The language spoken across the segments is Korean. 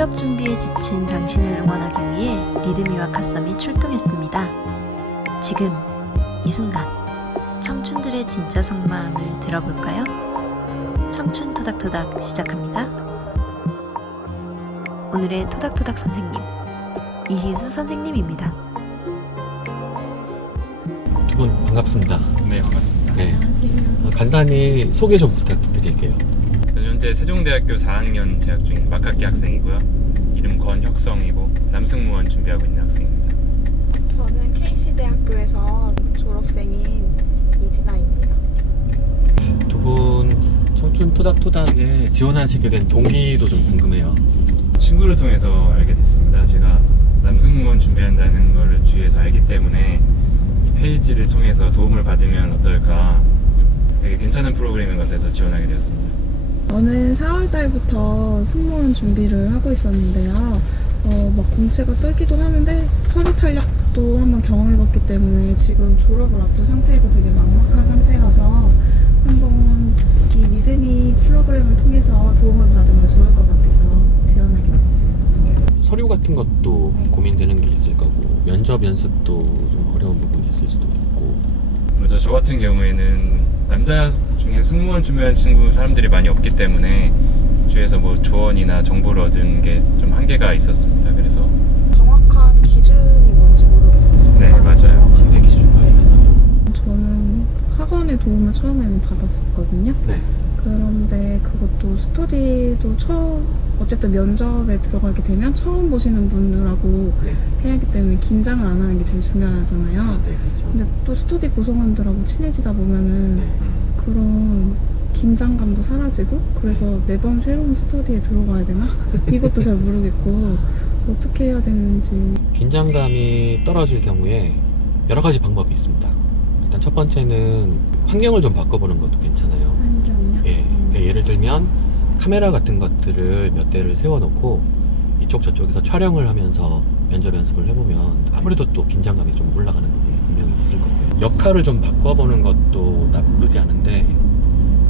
취업 준비에 지친 당신을 응원하기 위해 리드미와 카썸이 출동했습니다. 지금 이 순간 청춘들의 진짜 속마음을 들어볼까요? 청춘 토닥토닥 시작합니다. 오늘의 토닥토닥 선생님, 이희수 선생님입니다. 두 분 반갑습니다. 네, 반갑습니다. 네. 간단히 소개 좀 부탁드릴게요. 저는 현재 세종대학교 4학년 재학 중인 막학기 학생이고요. 이름 권혁성이고 남승무원 준비하고 있는 학생입니다. 저는 KC대학교에서 졸업생인 이진아입니다. 두 분 청춘 토닥토닥에 지원하시게 된 동기도 좀 궁금해요. 친구를 통해서 알게 됐습니다. 제가 남승무원 준비한다는 걸 주위에서 알기 때문에 이 페이지를 통해서 도움을 받으면 어떨까, 되게 괜찮은 프로그램인 것 같아서 지원하게 되었습니다. 저는 4월달부터 승무원 준비를 하고 있었는데요. 막 공채가 뜨기도 하는데 서류 탄력도 한번 경험해봤기 때문에 지금 졸업을 앞둔 상태에서 되게 막막한 상태라서 한번 이 리드미 프로그램을 통해서 도움을 받으면 좋을 것 같아서 지원하게 됐어요. 서류 같은 것도 네. 고민되는 게 있을 거고, 면접 연습도 좀 어려운 부분이 있을 수도 있고. 먼저 저 같은 경우에는 남자 중에 승무원 준비하는 친구 사람들이 많이 없기 때문에 주위에서 뭐 조언이나 정보를 얻은 게 좀 한계가 있었습니다. 그래서 정확한 기준이 뭔지 모르겠어요. 네, 맞아요. 제외 기준 관련해서. 저는 학원의 도움을 처음에는 받았었거든요. 네. 그런데 그것도 스터디도 어쨌든 면접에 들어가게 되면 처음 보시는 분들하고 네. 해야 하기 때문에 긴장을 안 하는 게 제일 중요하잖아요. 네, 그렇죠. 근데 또 스터디 구성원들하고 친해지다 보면은 네. 그런 긴장감도 사라지고, 그래서 매번 새로운 스터디에 들어가야 되나? 이것도 잘 모르겠고 어떻게 해야 되는지. 긴장감이 떨어질 경우에 여러 가지 방법이 있습니다. 일단 첫 번째는 환경을 좀 바꿔보는 것도 괜찮아요. 환경요? 예, 그러니까 예를 들면 카메라 같은 것들을 몇 대를 세워놓고 이쪽 저쪽에서 촬영을 하면서 면접 연습을 해보면 아무래도 또 긴장감이 좀 올라가는 부분이 분명히 있을 거고요. 역할을 좀 바꿔보는 것도 나쁘지 않은데,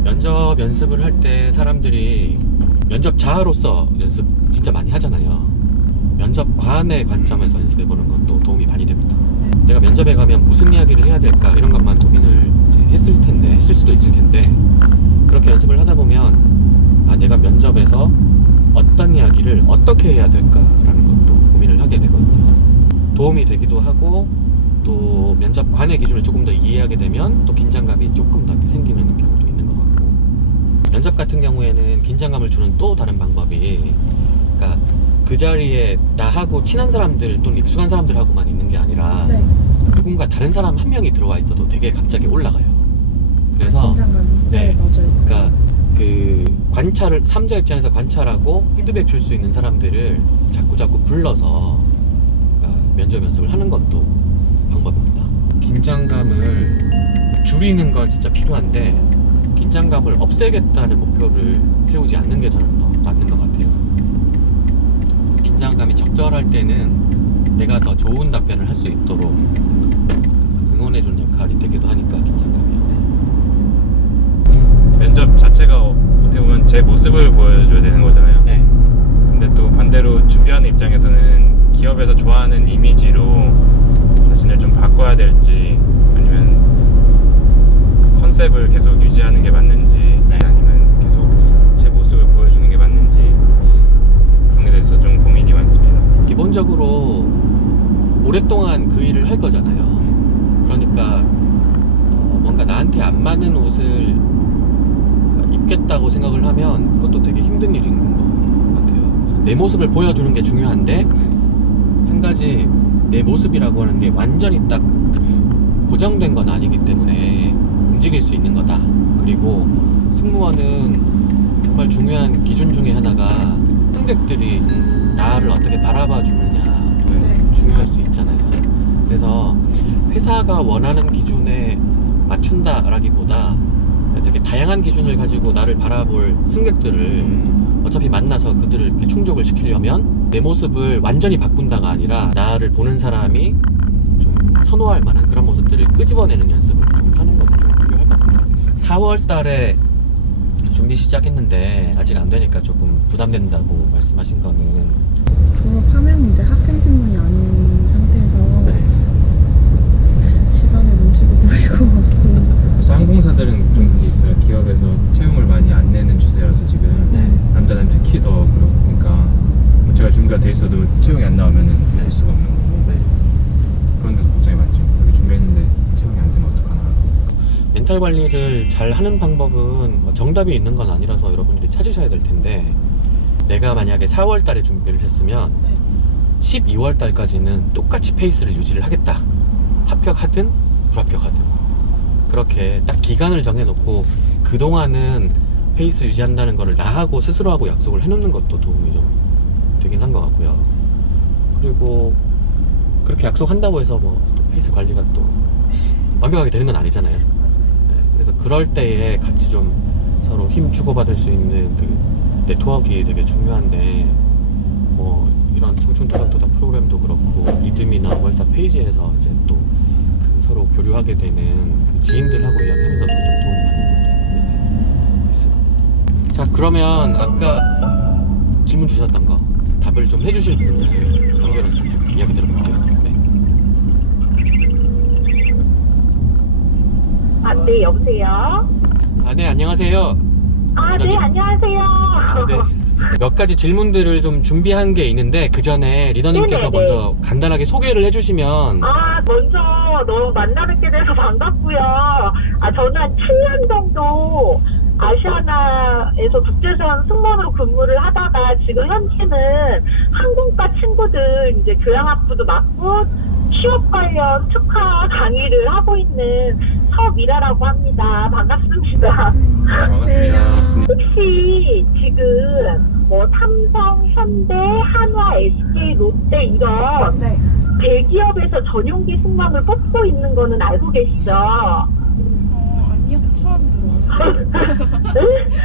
면접 연습을 할 때 사람들이 면접자로서 연습 진짜 많이 하잖아요. 면접관의 관점에서 연습해보는 것도 도움이 많이 됩니다. 내가 면접에 가면 무슨 이야기를 해야 될까, 이런 것만 고민을 이제 했을 수도 있을 텐데, 그렇게 연습을 하다 보면 내가 면접에서 어떤 이야기를 어떻게 해야 될까라는 것도 고민을 하게 되거든요. 도움이 되기도 하고, 또 면접관의 기준을 조금 더 이해하게 되면 또 긴장감이 조금 더 생기는 경우도 있는 것 같고, 면접 같은 경우에는 긴장감을 주는 또 다른 방법이, 그러니까 그 자리에 나하고 친한 사람들 또는 익숙한 사람들하고만 있는 게 아니라 네. 누군가 다른 사람 한 명이 들어와 있어도 되게 갑자기 올라가요. 그래서 긴장감이. 네. 맞아요. 그러니까 그 관찰을, 삼자 입장에서 관찰하고 피드백 줄 수 있는 사람들을 자꾸 불러서 그러니까 면접 연습을 하는 것도 방법입니다. 긴장감을 줄이는 건 진짜 필요한데, 긴장감을 없애겠다는 목표를 세우지 않는 게 저는 더 맞는 것 같아요. 긴장감이 적절할 때는 내가 더 좋은 답변을 할 수 있도록 응원해주는 역할이 되기도 하니까, 긴장감이요. 면접 자체가 어떻게 보면 제 모습을 보여줘야 되는 거잖아요. 네. 근데 또 반대로 준비하는 입장에서는 기업에서 좋아하는 이미지로 자신을 좀 바꿔야 될지, 아니면 그 컨셉을 계속 유지하는 게 맞는지, 네. 아니면 계속 제 모습을 보여주는 게 맞는지, 그런 게 대해서 좀 고민이 많습니다. 기본적으로 오랫동안 그 일을 할 거잖아요. 그러니까 뭔가 나한테 안 맞는 옷을 입겠다고 생각을 하면 그것도 되게 힘든 일인 것 같아요. 그래서 내 모습을 보여주는 게 중요한데, 한 가지 내 모습이라고 하는 게 완전히 딱 고정된 건 아니기 때문에 움직일 수 있는 거다. 그리고 승무원은 정말 중요한 기준 중에 하나가 승객들이 나를 어떻게 바라봐 주느냐, 중요할 수 있잖아요. 그래서 회사가 원하는 기준에 맞춘다라기보다 되게 다양한 기준을 가지고 나를 바라볼 승객들을 어차피 만나서 그들을 이렇게 충족을 시키려면 내 모습을 완전히 바꾼다가 아니라 나를 보는 사람이 좀 선호할 만한 그런 모습들을 끄집어내는 연습을 좀 하는 것도 필요할 것 같아요. 4월 달에 준비 시작했는데 아직 안 되니까 조금 부담된다고 말씀하신 거는 졸업하면 이제 학생신문이 아닌 상태에서 네. 집안에 눈치도 보이고 그래서 항공사들은 좀 그게 있어요. 기업에서 채용을 많이 안 내는 추세라서 지금 네. 남자는 특히 더 그러니까 뭐 제가 준비가 돼 있어도 채용이 안 나오면은 될 수가 없는 거고 네. 그런 데서 걱정이 많죠. 그렇게 준비했는데 채용이 안 되면 어떡하나. 멘탈 관리를 잘 하는 방법은 뭐 정답이 있는 건 아니라서 여러분들이 찾으셔야 될 텐데 내가 만약에 4월 달에 준비를 했으면 12월 달까지는 똑같이 페이스를 유지를 하겠다. 합격하든 불합격하든 그렇게 딱 기간을 정해놓고 그동안은 페이스 유지한다는 거를 나하고 스스로하고 약속을 해놓는 것도 도움이 좀 되긴 한 것 같고요. 그리고 그렇게 약속한다고 해서 뭐 또 페이스 관리가 또 완벽하게 되는 건 아니잖아요. 네, 그래서 그럴 때에 같이 좀 서로 힘 주고받을 수 있는 그 네트워크가 되게 중요한데 뭐 이런 청춘토닥토닥 프로그램도 그렇고 리듬이나 월사 페이지에서 이제 또 그 서로 교류하게 되는 그 지인들하고 이야기하면서도 좀 도움이 많은 것도 있을 것 같아요. 자, 그러면 아까 질문 주셨던 거 답을 좀 해주실 분을 연결해서 좀 이야기 들어볼게요. 네. 네, 여보세요? 네, 안녕하세요. 네, 리더님. 안녕하세요. 네. 몇 가지 질문들을 좀 준비한 게 있는데 그 전에 리더님께서 네네네. 먼저 간단하게 소개를 해주시면 먼저 너무 만나뵙게 돼서 반갑고요. 저는 한 7년 정도 아시아나에서 국제선 승무원으로 근무를 하다가 지금 현재는 항공과 친구들 이제 교양학부도 맡고 취업 관련 특화 강의를 하고 있는 서미라라고 합니다. 반갑습니다. 반갑습니다. 혹시 지금 뭐 삼성, 현대, 한화, SK, 롯데 이런 네. 대기업에서 전용기 승무원을 뽑고 있는 거는 알고 계시죠? 아니요, 처음 들어봤어요.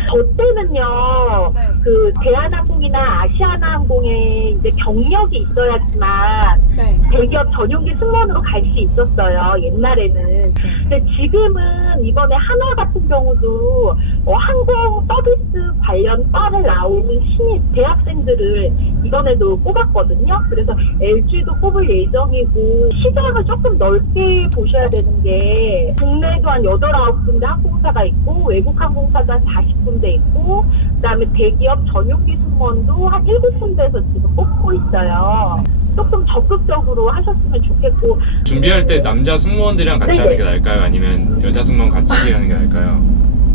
저 때는요, 네. 그 대한항공이나 아시아나항공에 이제 경력이 있어야지만 네. 대기업 전용기 승무원으로 갈 수 있었어요, 옛날에는. 근데 지금은 이번에 한화 같은 경우도 항공 서비스 관련 과를 나오는 신입 대학생들을 이번에도 뽑았거든요. 그래서 LG도 뽑을 예정이고 시장을 조금 넓게 보셔야 되는 게 국내도 한 8, 9군데 항공사가 있고 외국 항공사도 한 40군데 있고 그다음에 대기업 전용기 승무원도 한 7군데에서 지금 뽑고 있어요. 조금 적극적으로 하셨으면 좋겠고 준비할 때 남자 승무원들이랑 같이 네네. 하는 게 나을까요? 아니면 여자 승무원 같이 하는 게 나을까요?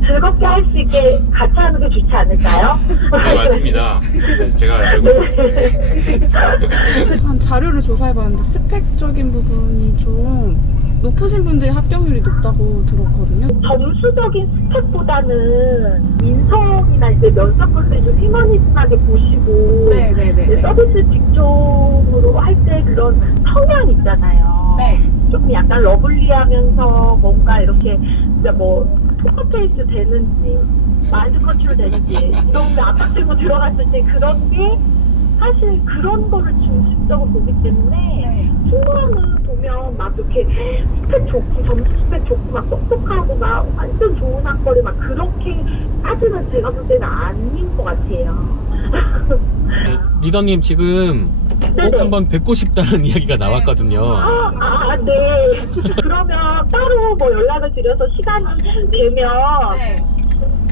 즐겁게 할 수 있게 같이 하는 게 좋지 않을까요? 네, 맞습니다. 네, 제가 알고 있었습니다. 한 자료를 조사해봤는데 스펙적인 부분이 좀 높으신 분들이 합격률이 높다고 들었거든요. 점수적인 스펙보다는 인성이나 이제 면접 볼 때 좀 휴머니즘하게 보시고 네네네. 서비스 직종으로 할 때 그런 성향 있잖아요. 네. 조금 약간 러블리하면서 뭔가 이렇게 진짜 뭐 포커페이스 되는지 마인드 컨트롤 되는지 이런 게 압박들고 들어갔을 때 그런 게 사실 그런 거를 중심적으로 보기 때문에 네. 승무원은 보면 막 이렇게 스펙 좋고 점수 스펙 좋고 막 똑똑하고 막 완전 좋은 학벌이 막 그렇게 따지면 제가 볼 때는 아닌 것 같아요. 리더님 지금 꼭 네네. 한번 뵙고 싶다는 이야기가 나왔거든요. 네. 그러면 따로 뭐 연락을 드려서 시간이 되면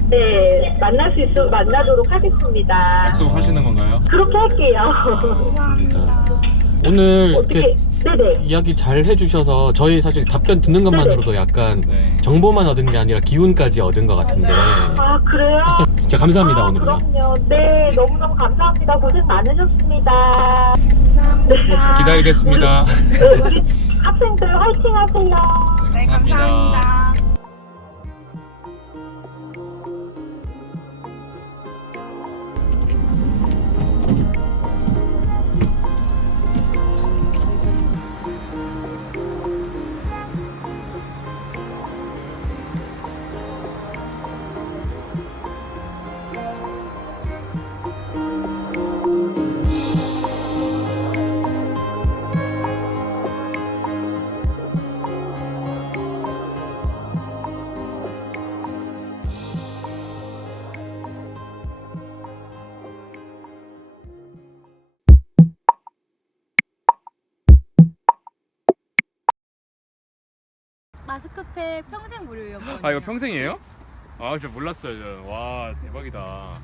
네 만날 수 있으면 만나도록 하겠습니다. 약속하시는 건가요? 그렇게 할게요. 감사합니다. 오늘 어떻게? 이렇게 네네. 이야기 잘 해주셔서 저희 사실 답변 듣는 것만으로도 약간 네. 정보만 얻은 게 아니라 기운까지 얻은 것 같은데 그래요? 진짜 감사합니다. 오늘은요. 그럼요. 네, 너무너무 감사합니다. 고생 많으셨습니다. 감사합니다. 기다리겠습니다. 우리 학생들 화이팅 하세요. 네, 감사합니다. 마스크팩 평생 무료였거든요. 아 이거 평생이에요? 아 진짜 몰랐어요. 와 대박이다.